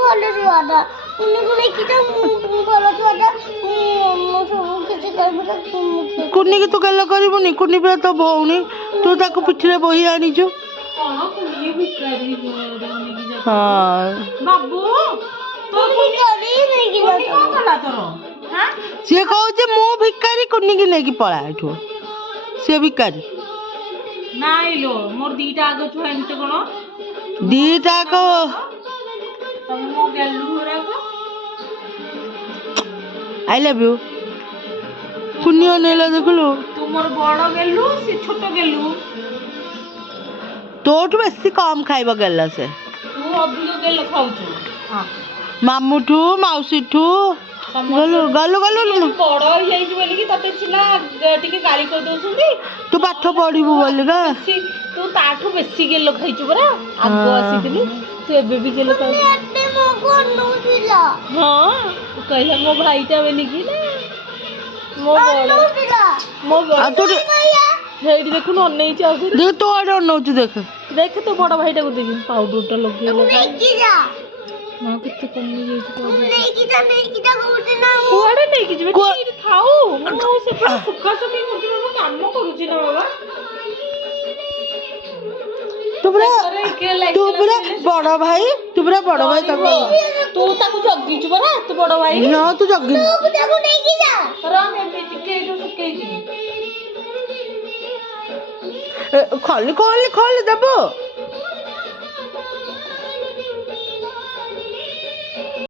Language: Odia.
ଭଲ ଛୁଆଟା କୁନିକୁ ନେଇକି ତ ମୁଁ ଭଲ ଛୁଆଟା ମୁଁ ସବୁ କିଛି କରିବି କୁନିକି ତୁ ଗେଲ କରିବୁନି କୁନି ପୁରା ତୋ ଭଉଣୀ ତୁ ତାକୁ ପିଠିରେ ବୋହି ଆଣିଛୁ ହଁ ବାବୁ ସିଏ କହୁଛି ମୁଁ ଭିକାରୀ କୁନିକି ନେଇକି ପଳା ଏଠୁ ସିଏ ଭିକାରୀ ନାଇଁ ଲୋ ମୋର ଦିଟା ଆଗ ଛୁଆ ଏମିତି କଣ ଦିଟା ତମେ ମୋ ଗେଲୁ ଗୁଡାକ ଆଇ ଲଭ୍ ୟୁ କୁନି ଅନେଇଲା ଦେଖିଲୁ ତୁ ମୋର ବଡ ଗେଲୁ ସେ ଛୋଟ ଗେଲୁ ତୋଠୁ ବେଶୀ କମ ଖାଇବ ଗେଲ ସେ ତୁ ଅଧିକ ଗେଲ ଖାଉଛୁ ମାମୁଠୁ ମାଉସୀଠୁ ଗଲୁ ଗଲୁ ଗଲୁ ବଡ ହେଇଯାଇଛି ବୋଲିକି ତତେ ସିନା ଟିକେ ଗାଳି କରିଦଉଛନ୍ତି ତୁ ପାଠ ପଢିବୁ ବୋଲିକା ତୁ ତାଠୁ ବେଶୀ ଗେଲ ଖାଇଛୁ ପରା ଆଗ ଆସିଥିଲୁ ତୁ ଏବେ ବି ଗେଲ ଖାଉଛୁ ହଁ ତୁ କହିଲା ମୋ ଭାଇଟା ବୋଲିକି ନା ମୋ ବଡ ସେଇଠି ଦେଖୁନୁ ଅନେଇଛି ଆଉ ତୁ ଆଡେ ଅନଉଛୁ ଦେଖ ଦେଖ ତୋ ବଡ ଭାଇଟାକୁ ଦେଖି ପାଉଡରଟା ଲଗେଇଲା ମା କେତେ କମି ଯାଇଛି କୁଆଡେ ନେଇକି ଯିବେ ଏଇଠି ଥାଉ ମୁଁ ସେପଟେ ସୁଖାସୁଖି କରୁଛି ମୁଁ କାମ କରୁଛି ନା ବାବା ତୁ ପୁରା ବଡ ଭାଇ ତୁ ପୁରା ବଡ ଭାଇ ତୁ ତାକୁ ଜଗିଛୁ ପରା ତୁ ବଡ ଭାଇ ହଁ ତୁ ଜଗିଛୁ ଶୁକେଇକି ଖୋଲି ଖୋଲି ଖୋଲି ଦେବୁ